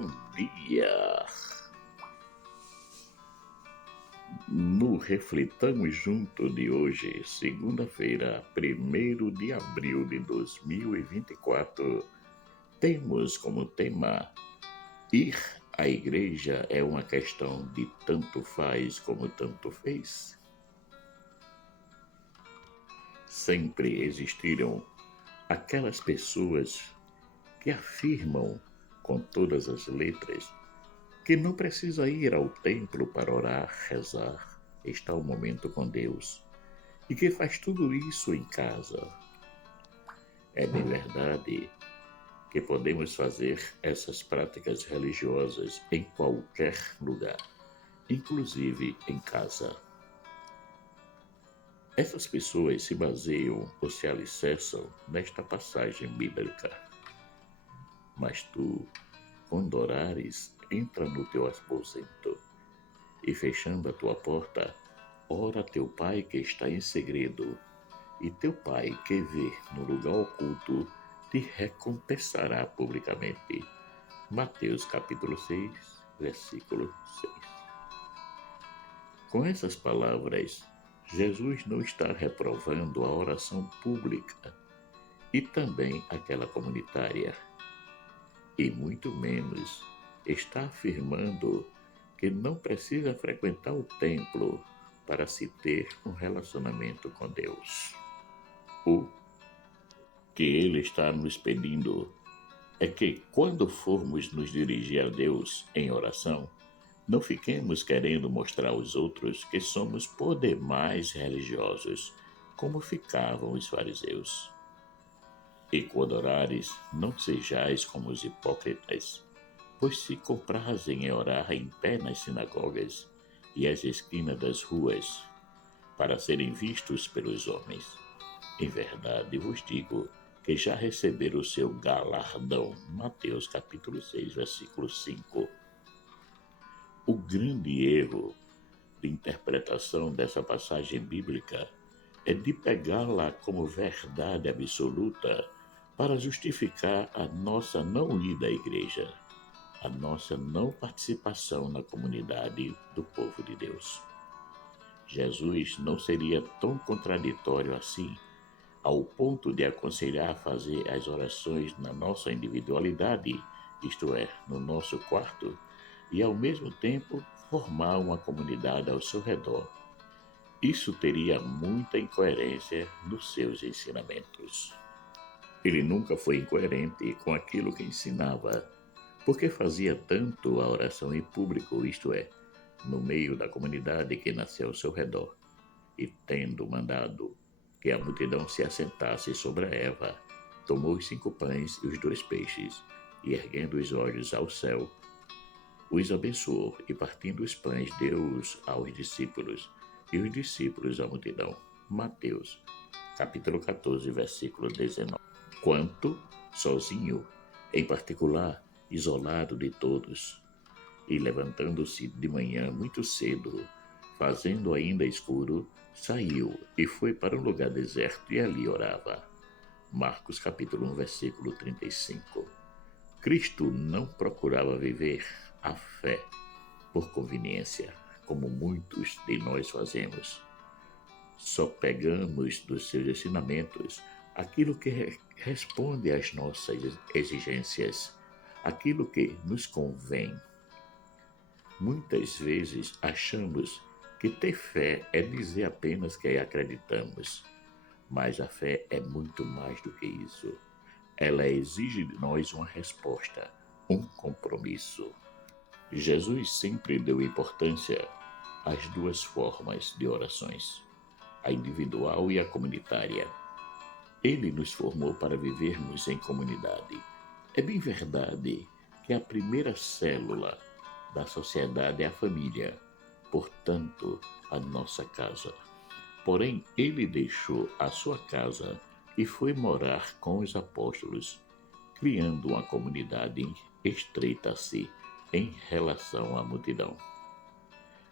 bom dia! No Reflitamos Junto de hoje, segunda-feira, 1º de abril de 2024, temos como tema: ir à igreja é uma questão de tanto faz como tanto fez? Sempre existiram aquelas pessoas que afirmam com todas as letras que não precisa ir ao templo para orar, rezar, estar um momento com Deus, e que faz tudo isso em casa. É bem verdade que podemos fazer essas práticas religiosas em qualquer lugar, inclusive em casa. Essas pessoas se baseiam ou se alicerçam nesta passagem bíblica. Mas tu, quando orares, entra no teu aposento e, fechando a tua porta, ora a teu pai que está em segredo, e teu pai que vê no lugar oculto te recompensará publicamente. Mateus capítulo 6, versículo 6. Com essas palavras, Jesus não está reprovando a oração pública e também aquela comunitária, e muito menos está afirmando que não precisa frequentar o templo para se ter um relacionamento com Deus. O que ele está nos pedindo é que, quando formos nos dirigir a Deus em oração, não fiquemos querendo mostrar aos outros que somos por demais religiosos, como ficavam os fariseus. E quando orares, não sejais como os hipócritas, pois se comprazem em orar em pé nas sinagogas e às esquinas das ruas, para serem vistos pelos homens. Em verdade vos digo que já receberam o seu galardão. Mateus capítulo 6, versículo 5. O grande erro de interpretação dessa passagem bíblica é de pegá-la como verdade absoluta para justificar a nossa não ida à igreja, a nossa não participação na comunidade do povo de Deus. Jesus não seria tão contraditório assim, ao ponto de aconselhar a fazer as orações na nossa individualidade, isto é, no nosso quarto, e ao mesmo tempo formar uma comunidade ao seu redor. Isso teria muita incoerência nos seus ensinamentos. Ele nunca foi incoerente com aquilo que ensinava, porque fazia tanto a oração em público, isto é, no meio da comunidade que nasceu ao seu redor, e tendo mandado que a multidão se assentasse sobre a erva, tomou os 5 pães e os 2 peixes, e erguendo os olhos ao céu, os abençoou, e partindo os pães, deu-os aos discípulos, e os discípulos à multidão. Mateus, capítulo 14, versículo 19. Quanto, sozinho, em particular, isolado de todos, e levantando-se de manhã muito cedo, fazendo ainda escuro, saiu e foi para um lugar deserto e ali orava. Marcos capítulo 1, versículo 35. Cristo não procurava viver a fé por conveniência, como muitos de nós fazemos. Só pegamos dos seus ensinamentos aquilo que responde às nossas exigências, aquilo que nos convém. Muitas vezes achamos que ter fé é dizer apenas que acreditamos, mas a fé é muito mais do que isso. Ela exige de nós uma resposta, um compromisso. Jesus sempre deu importância às 2 formas de orações, a individual e a comunitária. Ele nos formou para vivermos em comunidade. É bem verdade que a primeira célula da sociedade é a família, portanto, a nossa casa. Porém, ele deixou a sua casa e foi morar com os apóstolos, criando uma comunidade estreita a si em relação à multidão.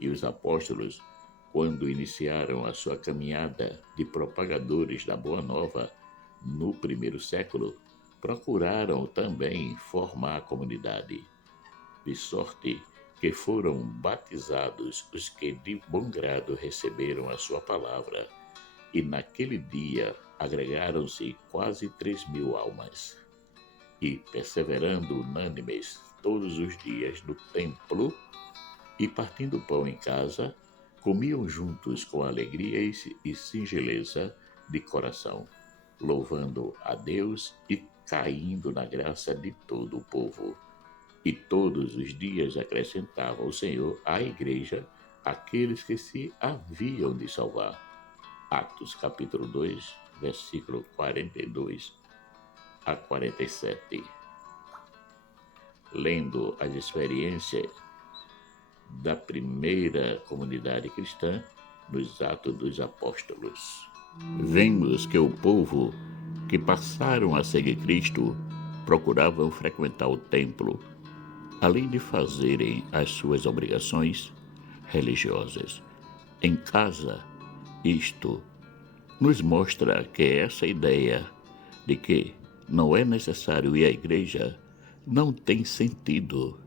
E os apóstolos, quando iniciaram a sua caminhada de propagadores da Boa Nova no 1º século, procuraram também formar a comunidade. de sorte que foram batizados os que de bom grado receberam a sua palavra, e naquele dia agregaram-se quase 3.000 almas. E, perseverando unânimes todos os dias no templo, e partindo pão em casa, comiam juntos com alegria e singeleza de coração, louvando a Deus e caindo na graça de todo o povo. E todos os dias acrescentava o Senhor à igreja aqueles que se haviam de salvar. Atos capítulo 2, versículo 42 a 47. Lendo as experiências da primeira comunidade cristã nos Atos dos Apóstolos, vemos que o povo que passaram a seguir Cristo procuravam frequentar o templo, além de fazerem as suas obrigações religiosas em casa. Isto nos mostra que essa ideia de que não é necessário ir à igreja não tem sentido.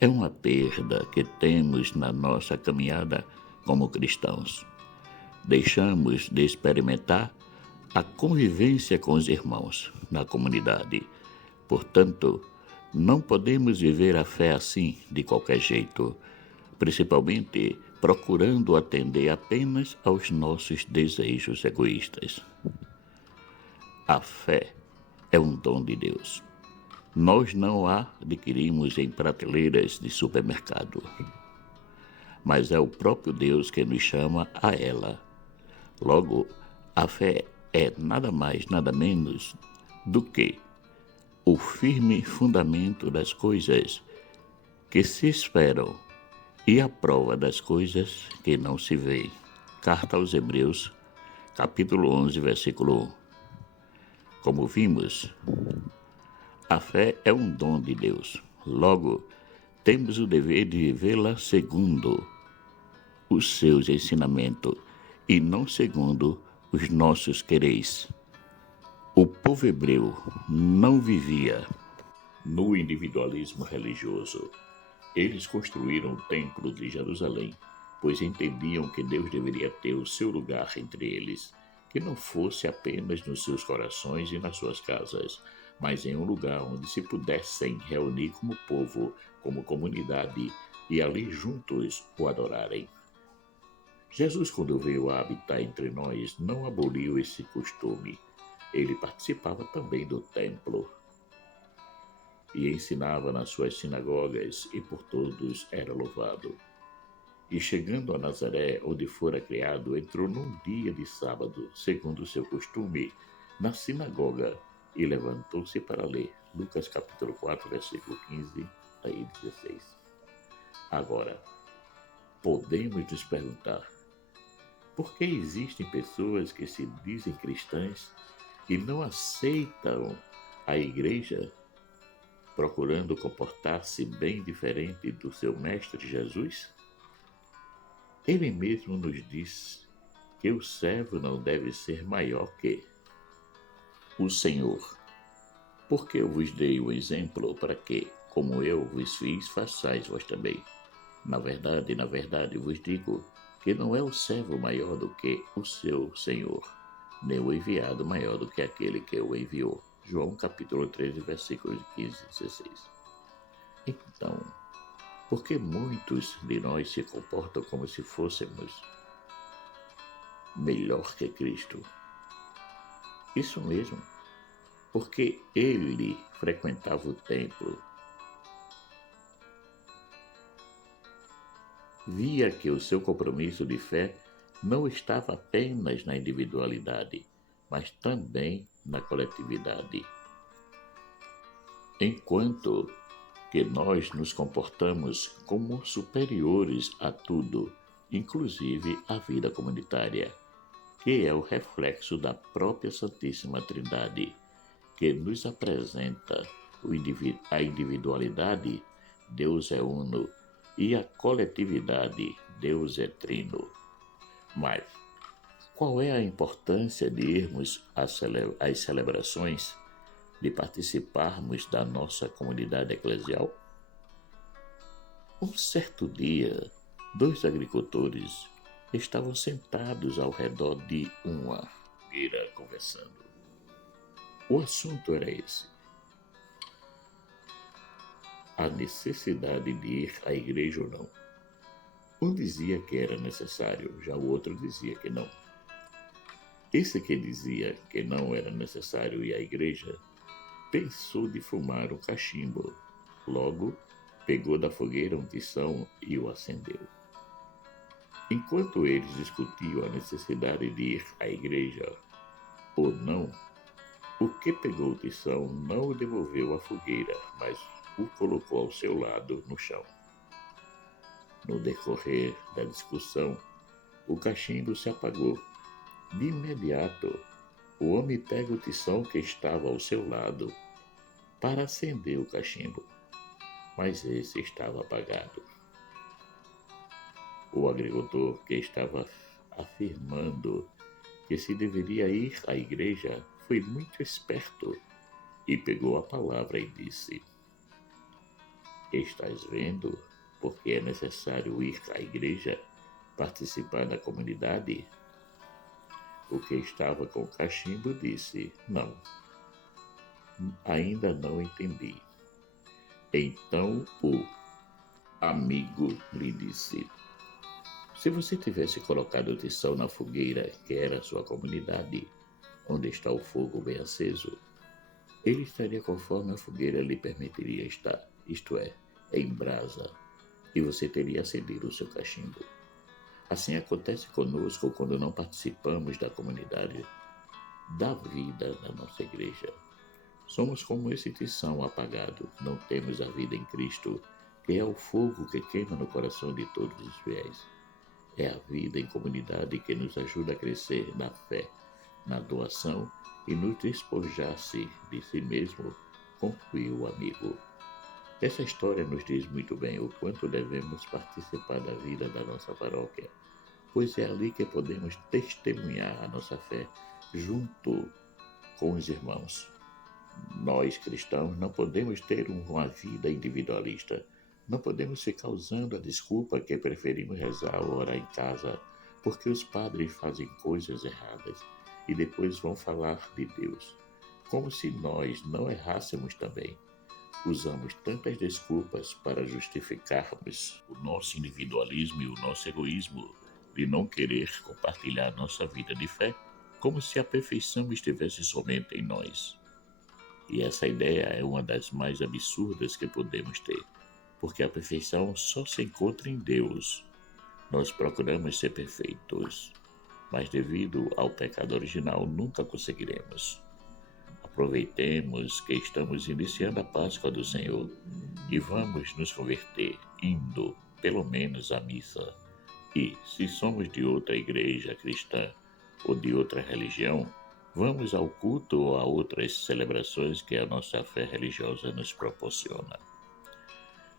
É uma perda que temos na nossa caminhada como cristãos. Deixamos de experimentar a convivência com os irmãos na comunidade. Portanto, não podemos viver a fé assim, de qualquer jeito, principalmente procurando atender apenas aos nossos desejos egoístas. A fé é um dom de Deus. Nós não a adquirimos em prateleiras de supermercado, mas é o próprio Deus que nos chama a ela. Logo, a fé é nada mais, nada menos do que o firme fundamento das coisas que se esperam e a prova das coisas que não se veem. Carta aos Hebreus, capítulo 11, versículo 1. Como vimos, a fé é um dom de Deus. Logo, temos o dever de vivê-la segundo os seus ensinamentos e não segundo os nossos quereres. O povo hebreu não vivia no individualismo religioso. Eles construíram o templo de Jerusalém, pois entendiam que Deus deveria ter o seu lugar entre eles, que não fosse apenas nos seus corações e nas suas casas, mas em um lugar onde se pudessem reunir como povo, como comunidade, e ali juntos o adorarem. Jesus, quando veio a habitar entre nós, não aboliu esse costume. Ele participava também do templo e ensinava nas suas sinagogas, e por todos era louvado. E chegando a Nazaré, onde fora criado, entrou num dia de sábado, segundo o seu costume, na sinagoga, e levantou-se para ler. Lucas capítulo 4, versículo 15 a 16. Agora, podemos nos perguntar, por que existem pessoas que se dizem cristãs e não aceitam a igreja, procurando comportar-se bem diferente do seu mestre Jesus? Ele mesmo nos diz que o servo não deve ser maior que o Senhor. Porque eu vos dei o exemplo para que, como eu vos fiz, façais vós também. Na verdade, vos digo que não é o servo maior do que o seu Senhor, nem o enviado maior do que aquele que o enviou. João capítulo 13, versículos 15 e 16. Então, por que muitos de nós se comportam como se fôssemos melhor que Cristo? Isso mesmo, porque ele frequentava o templo, via que o seu compromisso de fé não estava apenas na individualidade, mas também na coletividade. Enquanto que nós nos comportamos como superiores a tudo, inclusive a vida comunitária, que é o reflexo da própria Santíssima Trindade, que nos apresenta a individualidade, Deus é uno, e a coletividade, Deus é trino. Mas qual é a importância de irmos às celebrações, de participarmos da nossa comunidade eclesial? Um certo dia, dois agricultores estavam sentados ao redor de uma fogueira conversando. O assunto era esse: a necessidade de ir à igreja ou não. Um dizia que era necessário, já o outro dizia que não. Esse que dizia que não era necessário ir à igreja pensou de fumar um cachimbo. Logo, pegou da fogueira um tição e o acendeu. Enquanto eles discutiam a necessidade de ir à igreja ou não, o que pegou o tição não o devolveu à fogueira, mas o colocou ao seu lado no chão. No decorrer da discussão, o cachimbo se apagou. De imediato, o homem pega o tição que estava ao seu lado para acender o cachimbo, mas esse estava apagado. O agricultor, que estava afirmando que se deveria ir à igreja, foi muito esperto e pegou a palavra e disse: "Estás vendo porque é necessário ir à igreja, participar da comunidade?" O que estava com o cachimbo disse: "Não, ainda não entendi." Então o amigo lhe disse: "Se você tivesse colocado o tição na fogueira, que era a sua comunidade, onde está o fogo bem aceso, ele estaria conforme a fogueira lhe permitiria estar, isto é, em brasa, e você teria acendido o seu cachimbo. Assim acontece conosco quando não participamos da comunidade, da vida da nossa igreja. Somos como esse tição apagado, não temos a vida em Cristo, que é o fogo que queima no coração de todos os fiéis. É a vida em comunidade que nos ajuda a crescer na fé, na doação e no despojar-se de si mesmo", concluiu o amigo. Essa história nos diz muito bem o quanto devemos participar da vida da nossa paróquia, pois é ali que podemos testemunhar a nossa fé junto com os irmãos. Nós, cristãos, não podemos ter uma vida individualista. Não podemos ficar usando a desculpa que preferimos rezar ou orar em casa, porque os padres fazem coisas erradas e depois vão falar de Deus. Como se nós não errássemos também. Usamos tantas desculpas para justificarmos o nosso individualismo e o nosso egoísmo de não querer compartilhar nossa vida de fé, como se a perfeição estivesse somente em nós. E essa ideia é uma das mais absurdas que podemos ter, porque a perfeição só se encontra em Deus. Nós procuramos ser perfeitos, mas devido ao pecado original nunca conseguiremos. Aproveitemos que estamos iniciando a Páscoa do Senhor e vamos nos converter indo, pelo menos, à missa. E, se somos de outra igreja cristã ou de outra religião, vamos ao culto ou a outras celebrações que a nossa fé religiosa nos proporciona.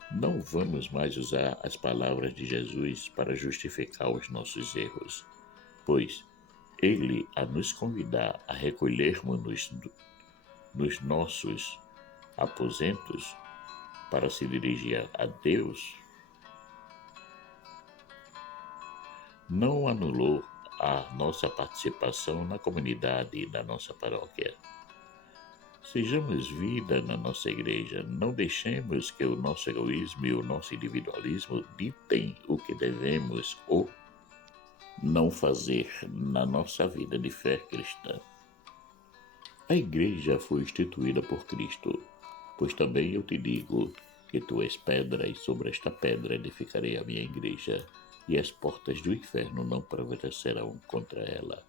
Não vamos mais usar as palavras de Jesus para justificar os nossos erros, pois ele, a nos convidar a recolhermos-nos nos nossos aposentos para se dirigir a Deus, não anulou a nossa participação na comunidade da nossa paróquia. Sejamos vida na nossa igreja, não deixemos que o nosso egoísmo e o nosso individualismo ditem o que devemos ou não fazer na nossa vida de fé cristã. A igreja foi instituída por Cristo, pois também eu te digo que tu és pedra e sobre esta pedra edificarei a minha igreja, e as portas do inferno não prevalecerão contra ela.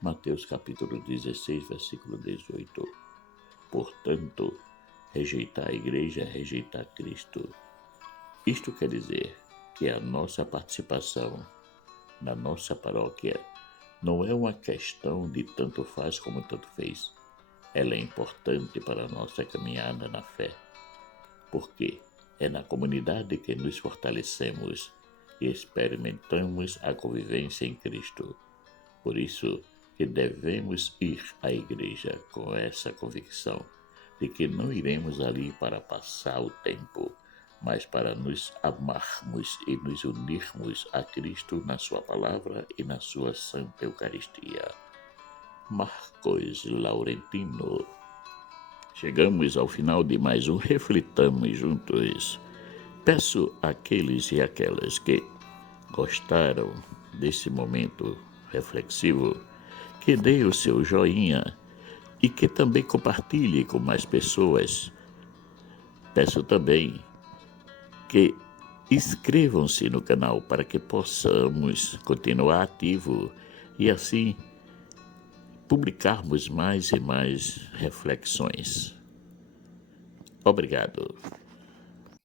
Mateus capítulo 16, versículo 18. Portanto, rejeitar a igreja é rejeitar Cristo. Isto quer dizer que a nossa participação na nossa paróquia não é uma questão de tanto faz como tanto fez. Ela é importante para a nossa caminhada na fé, porque é na comunidade que nos fortalecemos e experimentamos a convivência em Cristo. Por isso que devemos ir à igreja com essa convicção de que não iremos ali para passar o tempo, mas para nos amarmos e nos unirmos a Cristo na sua palavra e na sua Santa Eucaristia. Marcos Laurentino. Chegamos ao final de mais um Reflitamos Juntos. Peço àqueles e aquelas que gostaram desse momento reflexivo que dê o seu joinha e que também compartilhe com mais pessoas. Peço também que inscrevam-se no canal para que possamos continuar ativo e assim publicarmos mais e mais reflexões. Obrigado.